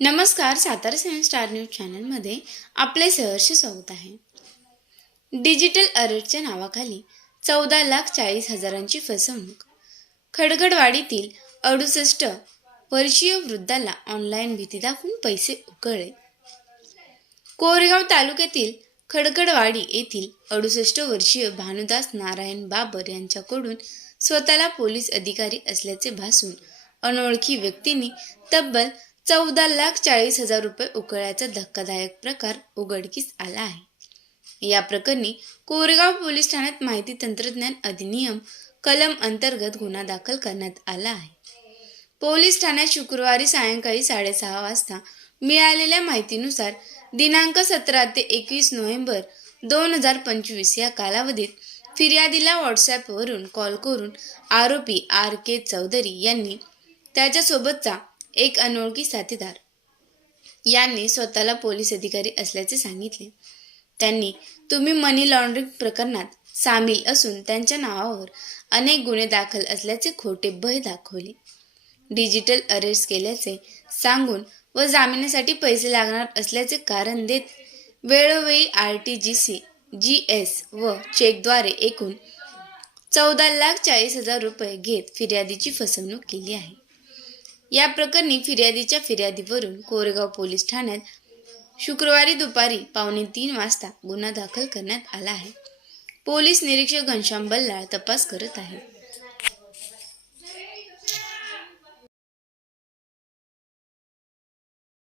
नमस्कार सातारा सेवन star news चॅनलमध्ये आपले सहर्ष स्वागत आहे. डिजिटल अरेटच्या नावाखाली चौदा लाख चाळीस हजारांची फसवणूक. खडगडवाडीतील अडुसष्ट वर्षीय वृद्धाला ऑनलाईन भीती दाखवून पैसे उकळले. कोरेगाव तालुक्यातील खडगडवाडी येथील अडुसष्ट वर्षीय भानुदास नारायण बाबर यांच्याकडून स्वतःला पोलीस अधिकारी असल्याचे भासून अनोळखी व्यक्तींनी तब्बल चौदा लाख चाळीस हजार रुपये उकळल्याचा धक्कादायक प्रकार उघडकीस आला आहे. या प्रकरणी कोरेगाव पोलीस ठाण्यात माहिती तंत्रज्ञान अधिनियम कलम अंतर्गत गुन्हा दाखल करण्यात आला आहे. पोलीस ठाण्यात शुक्रवारी सायंकाळी साडेसहा वाजता मिळालेल्या माहितीनुसार दिनांक सतरा ते एकवीस नोव्हेंबर दोन हजार पंचवीस या कालावधीत फिर्यादीला व्हॉट्सॲपवरून कॉल करून आरोपी आर के चौधरी यांनी त्याच्यासोबतचा एक अनोळखी साथीदार. यांनी स्वतःला पोलीस अधिकारी असल्याचे सांगितले. त्यांनी तुम्ही मनी लॉन्ड्रिंग प्रकरणात सामील असून त्यांच्या नावावर अनेक गुन्हे दाखल असल्याचे खोटे भय दाखवले. डिजिटल अरेस्ट केल्याचे सांगून व जामिनासाठी पैसे लागणार असल्याचे कारण देत वेळोवेळी R T G C G S व चेकद्वारे एकूण चौदा लाख चाळीस हजार रुपये घेत फिर्यादीची फसवणूक केली आहे. या प्रकरणी फिर्यादीच्या फिर्यादीवरून कोरेगाव पोलीस ठाण्यात शुक्रवारी दुपारी पावणे तीन वाजता गुन्हा दाखल करण्यात आला आहे. पोलीस निरीक्षक घनश्याम बल्लाळ तपास करत आहेत.